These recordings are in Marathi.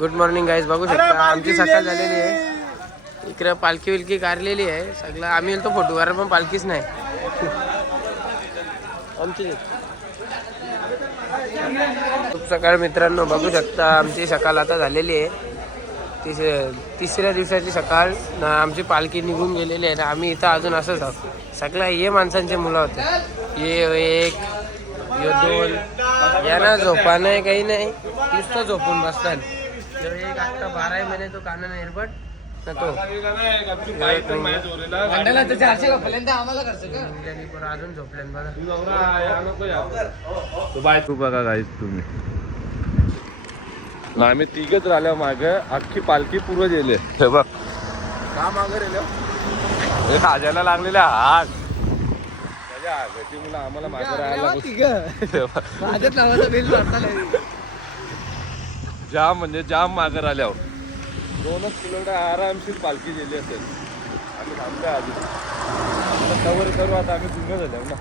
गुड मॉर्निंग गाईज बघू शकता. आमची सकाळ झालेली आहे. इकडे पालखी विलकी काढलेली आहे. सगळं आम्ही गेलो फोटोवर पण पालखीच नाही. आमची खूप सकाळ मित्रांनो बघू शकता. आमची सकाळ आता झालेली आहे. तिस तिसऱ्या दिवसाची सकाळ. आमची पालखी निघून गेलेली आहे. ना आम्ही इथं अजून असंच आहोत सगळ्या ये माणसांचे मुलं होते. ये एक यो दोन. यांना झोपा नाही काही नाही. नुसतं झोपून बसतात. यो एक आता बारा महिने तो काना एअरबड ना तो. यो एक मुलगा. मुलग्यानी पण अजून झोपल्यान बघा. तो बाय तू बघा गाईस तुम्ही. ना आम्ही तिघच राहिल्या माग. अख्खी पालखी पूर्व गेले. हे बघ. का मागे रेलो हे खाजायला लागलेल्या हात त्याच्या आगाची मुलं आम्हाला मागे राहायला. जाम म्हणजे जाम मागे राहिल्यावर दोनच किलोमीटर आरामशीर पालखी गेली असेल. आम्ही थांबतोय आधी. आता कवर करू आता आम्ही जुनं झाल्यावर ना.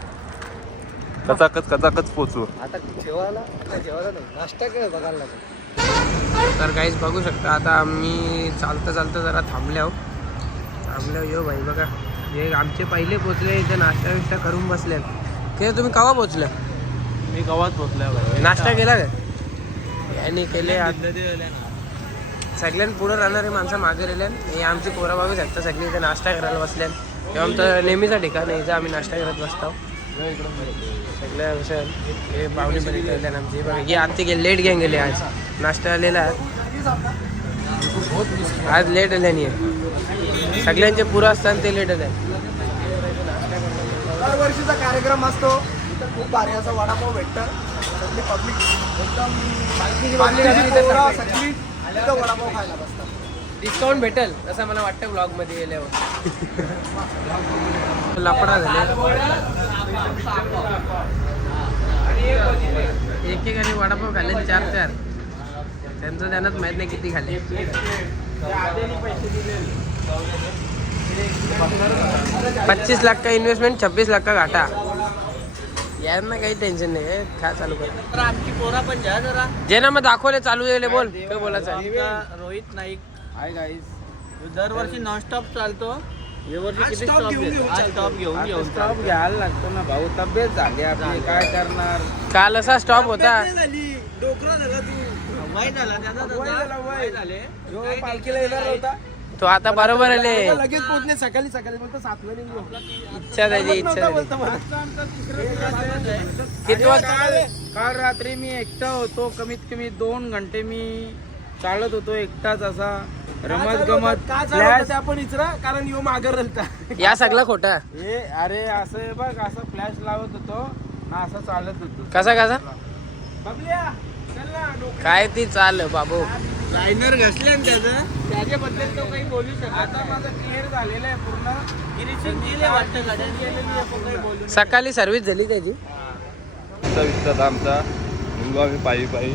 कचाकच कचाकच पोचू. आता जेवायला जेवायला नाही. नाश्ता काय बघायला लागेल. तर काहीच बघू शकता आता आम्ही चालता चालता जरा थांबल्याव थांबल्याव यो भाई बघा. हे आमचे पहिले पोचले इथे नाश्ता बिष्टा करून बसले. ते तुम्ही केव्हा पोचले? मी गावात पोहोचल्या नाश्ता केला का यांनी केले सगळ्यां पुढे राहणारे माणसं मागे राहिल्यान हे आमची पोरं बघू शकता सगळे इथे नाश्ता करायला बसल्यान तेव्हा आमचं नेहमीचं ठिकाण आहे. इथं आम्ही नाश्ता करत बसतो. सगळ्या विषय हे पाहुणे पण इथे आमची बघा ही आमची गे लेट गँग गेले आज. नाश्ता आलेला आज लेट आल्याने आहे. सगळ्यांचे पुरं असतात ते लेट आले. दरवर्षीचा कार्यक्रम असतो. खूप भारी असा वडापाव भेटतं. सगळी पब्लिक एकदम बाकीची पोरं सगळी इथं वडापाव खायला बसतात. डिस्काउंट भेटेल असं मला वाटतं ब्लॉगमध्ये गेल्यावर. लपडा झाले. एकेकाने वडापाव खाल्ले चार चार. त्यांचं त्यांनाच माहीत नाही किती खाल्ले. पच्चीस लाख का इन्व्हेस्टमेंट छब्बीस लाख का घाटा? यांना काही टेन्शन नाही हे खा चालू कर. आमची पोरा पण घ्या जरा. जे ना मग दाखवले चालू गेले बोल. काय बोलायचं? आमचा रोहित नाईक. हाय गाईस दरवर्षी नॉनस्टॉप चालतो. यावर्षी किती स्टॉप स्टॉप घेऊन घेऊन स्टॉप घ्यायला लागतो ना भाऊ. तब्येत झाली आपली. काय करणार? काल असा स्टॉप होता. झाली. डोकरा झाला तू. वय झाला त्याचा वय. झाले. पालखीला येणार होता. तो आता बरोबर आले. लगेच पोहोचले. सकाळी सकाळी बोलतो सात वेळी इच्छा त्याची इच्छा किती काल रात्री मी एकटा होतो कमीत कमी दोन घंटे मी चालत होतो एकटाच असा रमत गमत आपण इचरा कारण यो मागर या सगळं खोटा. हे अरे असं बघ असं फ्लॅश लावत होतो ना असं चालत होतो. कसा कसा? काय ती चाल बाबू? लायनर घसले ना त्याचं. त्याच्याबद्दल तो काही बोलू शकत आता माझं क्लिअर झालेलं आहे पूर्ण. गिरीशिंग केले वाटतं गाड्या काही बोलू सकाळी सर्व्हिस झाली त्याची विकता विकतात आमचा. निघू आम्ही पायी पायी.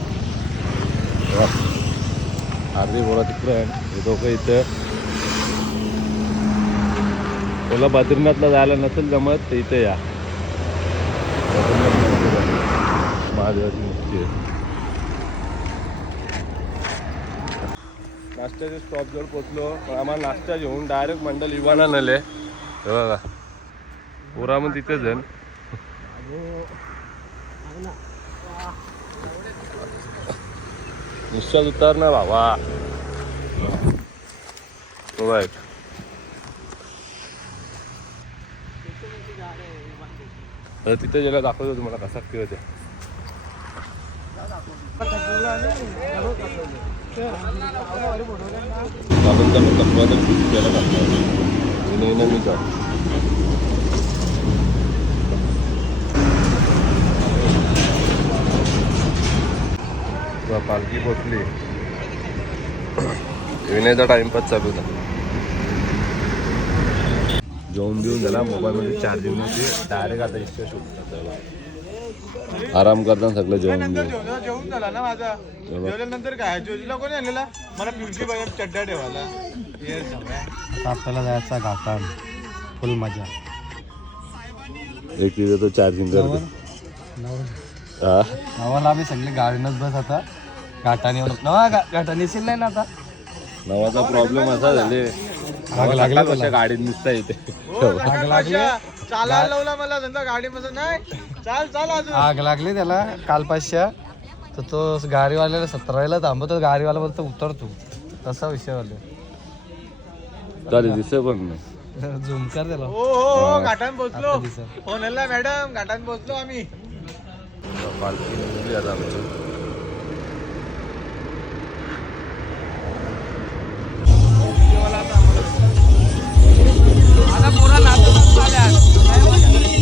अर्धी बोला तिकडं हे दोघं इथं. तुला बद्रीनाथला जायला नसेल जमत तर इथं या. जाऊ. महादेवाची मूर्ती आहे. नाश्त्याच्या स्टॉप जवळ पोचलो पण आम्हाला नाश्ता घेऊन डायरेक्ट मंडल इवाना नले. हे बघा. पुरा मग तिथेच आहे. निश्चय उतार ना भावा. तो बघ आता तिथे गेला दाखवतो तुम्हाला कसा खेळ ते. आपण त्यांना कपवा तर मी का पालखी पोचली येण्याचा टाइमपास चालू होता. जेवण देऊन झाला मोबाईलमध्ये चार्जिंग नव्हती डायरेक्ट आता इतकं शूट आराम करताना सगळं जेवण जेवण झाला ना माझा. चला. जेवल्यानंतर काय? ज्योतीला कोणी आणलेला? मला पिवशी बाई चड्डा ठेवायला. आपल्याला जायचा घाटान फुल मजा. एक तिथे तो चार्जिंग करतो. हा? नावाला आम्ही सगळे गाडीनच बस आता. घाटाने नवा घाटाने येशील नाही ना आता? नवाचा प्रॉब्लेम असा झाले लागला कशा गाडीत निसता येते चालायला लावला मला धंदा नाही चाल चाल अजून. आग लागली त्याला. काल पाचशा. तर तो गाडीवाल्याला सतराला थांबवतो. गाडीवाला बोलतो उतरतो तसा विषय वाले चालेल दिसत पण नाही. झूम कर त्याला. हो हो हो घाटान पोहोचलो. आता दिसत. फोनला मॅडम घाटान पोहोचलो आम्ही. पालखी निघली आता आमची. ही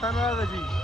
पोरा नाचता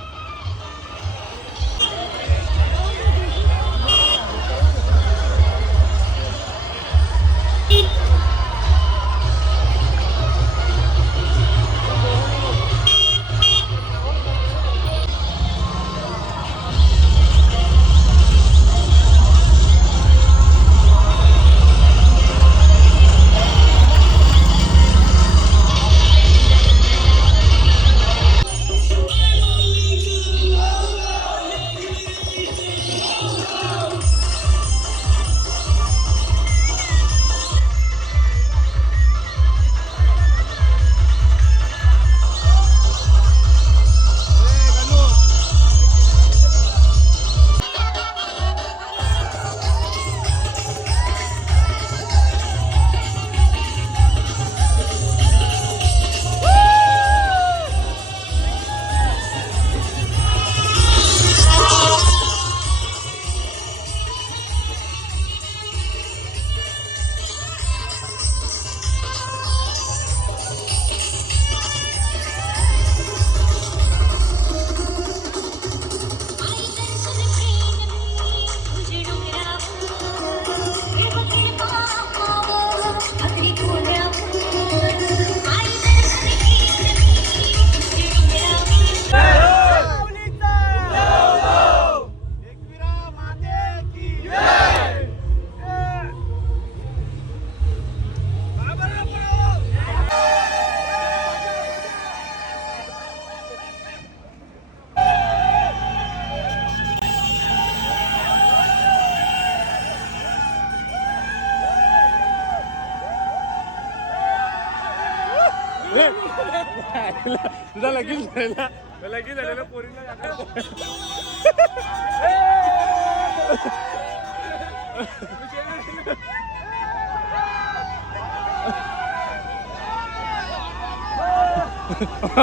तुझा लगीन झालेला. लगीन झालेला पोरीला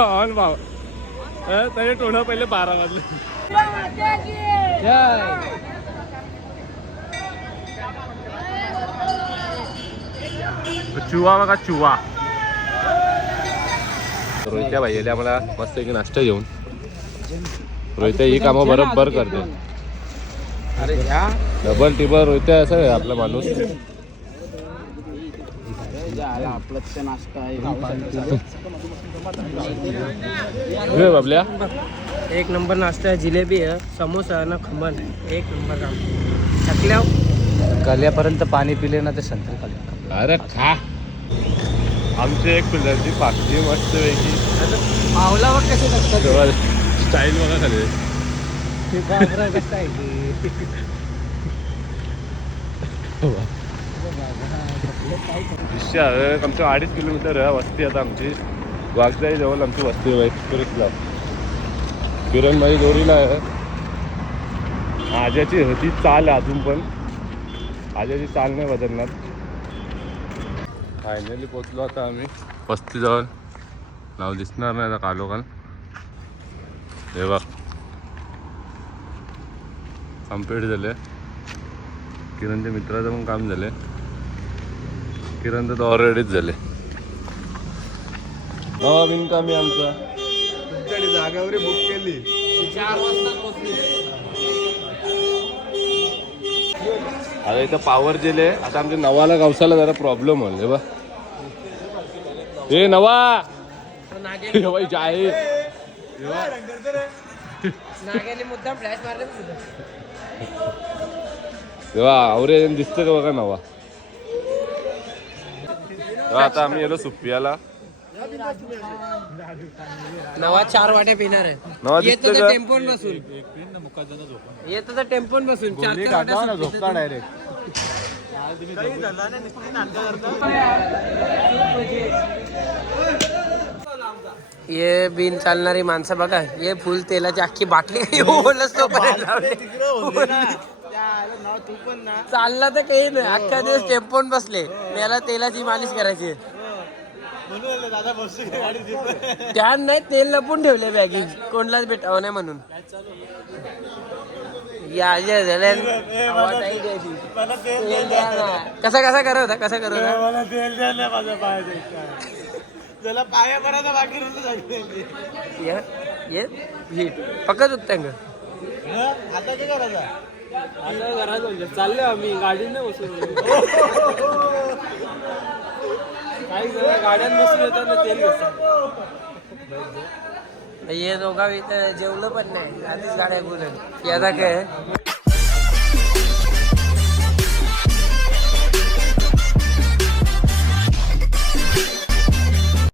ऑन भाव त्याचे टोणं पहिले बारा वाजले. चुवा बघा चुवा. रोहित्या भाई आम्हाला मस्त एक नाश्ता घेऊन. रोहित्या ही कामं बरोबर करते. डबल टिबल रोहित्या असं आहे आपला माणूस. आपलं नाश्ता आहे हे बाबल्या. एक नंबर नाश्ता आहे जिलेबी आहे समोसा आहे ना खमण. आहे एक नंबर काम थकल्या गल्यापर्यंत पाणी पिले ना ते संत्री अरे खा. आमची एक पिल्लरची पाकची मस्त पैकी. कसे टाकतात स्टाईल बघा खाली. आमचं अडीच किलोमीटर वस्ती आता आमची. वाघजाई जवळ आमची वस्ती एक्सप्रेसला किरणबाई दोरीला आहे. आज्याची होती चाल आहे अजून पण. आज्याची चाल नाही बदलणार. फायनली पोचलो आता आम्ही. पस्तीजवळ नाव दिसणार नाही आता कालोखाल हे बघ. कंप्लीट झाले. किरणच्या मित्राचं पण काम झाले. किरण तर ऑलरेडीच झाले. नवा बिनकामी आमचा. तुमच्याकडे जागावर बुक केली. आता इथं पावर जेल आता आमच्या नवाला गावसाला जरा प्रॉब्लेम होईल. बा हे नवा जाहीर. तेव्हा आवरे दिसतं का बघा नवा? आता आम्ही गेलो सुप्पियाला नवा चार वाटे पिणार आहे. येतो दिसतं तर का? टेम्पोन बसून. येतो तर टेम्पोन बसून. चार चार वाटे झोपता डायरेक्ट ये बिन चालणारी माणसं बघा ये फुल तेलाची अख्खी बाटली ओलच तो चालला तर काही नाही अख्खा दिवस टेम्पोन बसले. याला तेलाची मालिश करायची. त्या नाही तेल लपून ठेवले बॅगिंग कोणलाच भेटावं नाही म्हणून. या जे. कसा कसा करत होता? कसा करत होता? मला तेल त्याला पाया करायचा बाकी राहिलं ये ये. हिट पक्का चुकतं आता काय करायचा? आता घरात चालले आम्ही. गाडीने बसून. काही हे दोघा इथं जेवलं पण नाही. आधीच गाड्या बोलून. याचा काय?